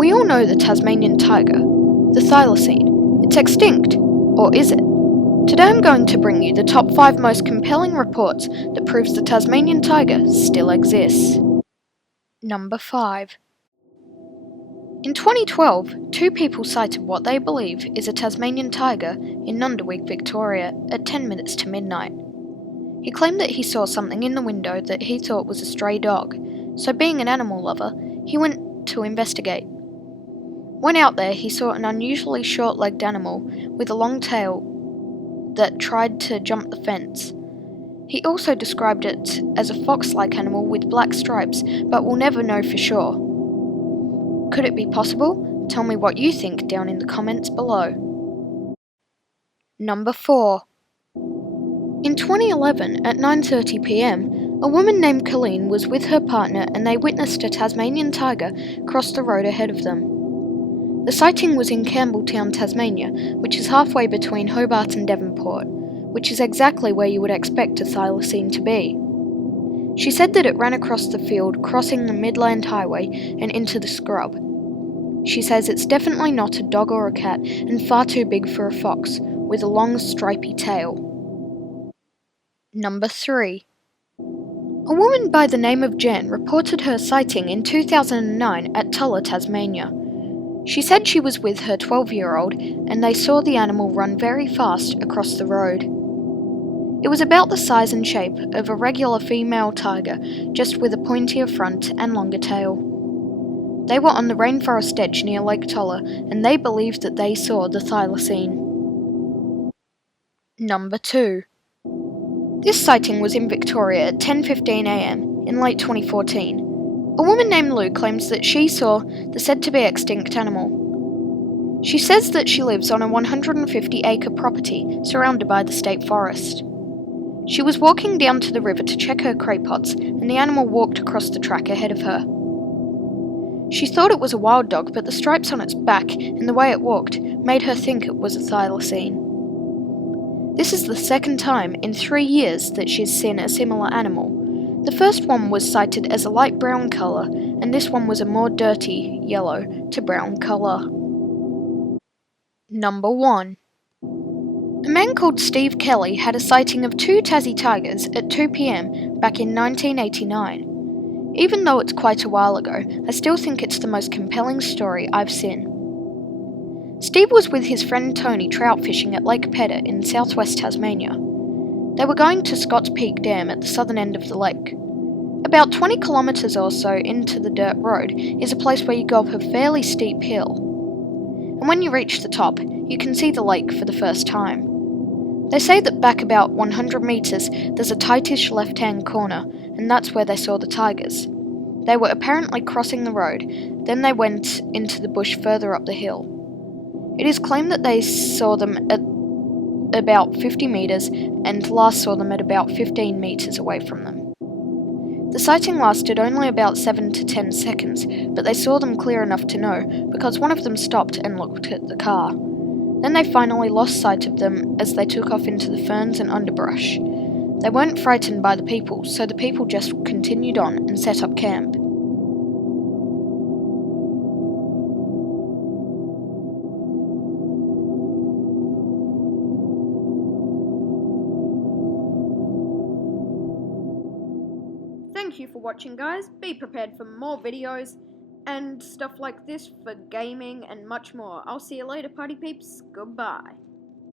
We all know the Tasmanian tiger, the Thylacine. It's extinct, or is it? Today I'm going to bring you the top 5 most compelling reports that proves the Tasmanian tiger still exists. Number 5. In 2012, 2 people sighted what they believe is a Tasmanian tiger in Nunderwig, Victoria at 10 minutes to midnight. He claimed that he saw something in the window that he thought was a stray dog, so being an animal lover, he went to investigate. When out there, he saw an unusually short-legged animal with a long tail that tried to jump the fence. He also described it as a fox-like animal with black stripes, but we'll never know for sure. Could it be possible? Tell me what you think down in the comments below. Number 4. In 2011, at 9:30 p.m, a woman named Colleen was with her partner and they witnessed a Tasmanian tiger cross the road ahead of them. The sighting was in Campbelltown, Tasmania, which is halfway between Hobart and Devonport, which is exactly where you would expect a thylacine to be. She said that it ran across the field, crossing the Midland Highway and into the scrub. She says it's definitely not a dog or a cat and far too big for a fox, with a long stripy tail. Number 3. A woman by the name of Jen reported her sighting in 2009 at Tulla, Tasmania. She said she was with her 12-year-old and they saw the animal run very fast across the road. It was about the size and shape of a regular female tiger, just with a pointier front and longer tail. They were on the rainforest edge near Lake Tulla and they believed that they saw the thylacine. Number 2. This sighting was in Victoria at 10:15 a.m. in late 2014. A woman named Lou claims that she saw the said-to-be extinct animal. She says that she lives on a 150-acre property surrounded by the state forest. She was walking down to the river to check her cray pots, and the animal walked across the track ahead of her. She thought it was a wild dog, but the stripes on its back and the way it walked made her think it was a thylacine. This is the second time in 3 years that she's seen a similar animal. The first one was sighted as a light brown colour, and this one was a more dirty yellow to brown colour. Number 1. A man called Steve Kelly had a sighting of 2 Tassie tigers at 2 p.m. back in 1989. Even though it's quite a while ago, I still think it's the most compelling story I've seen. Steve was with his friend Tony trout fishing at Lake Pedder in southwest Tasmania. They were going to Scotts Peak Dam at the southern end of the lake. About 20 kilometres or so into the dirt road is a place where you go up a fairly steep hill. And when you reach the top, you can see the lake for the first time. They say that back about 100 metres there's a tightish left-hand corner, and that's where they saw the tigers. They were apparently crossing the road, then they went into the bush further up the hill. It is claimed that they saw them at about 50 metres and last saw them at about 15 metres away from them. The sighting lasted only about 7 to 10 seconds, but they saw them clear enough to know because one of them stopped and looked at the car. Then they finally lost sight of them as they took off into the ferns and underbrush. They weren't frightened by the people, so the people just continued on and set up camp. Thank you for watching, guys. Be prepared for more videos and stuff like this for gaming and much more. I'll see you later, party peeps. Goodbye.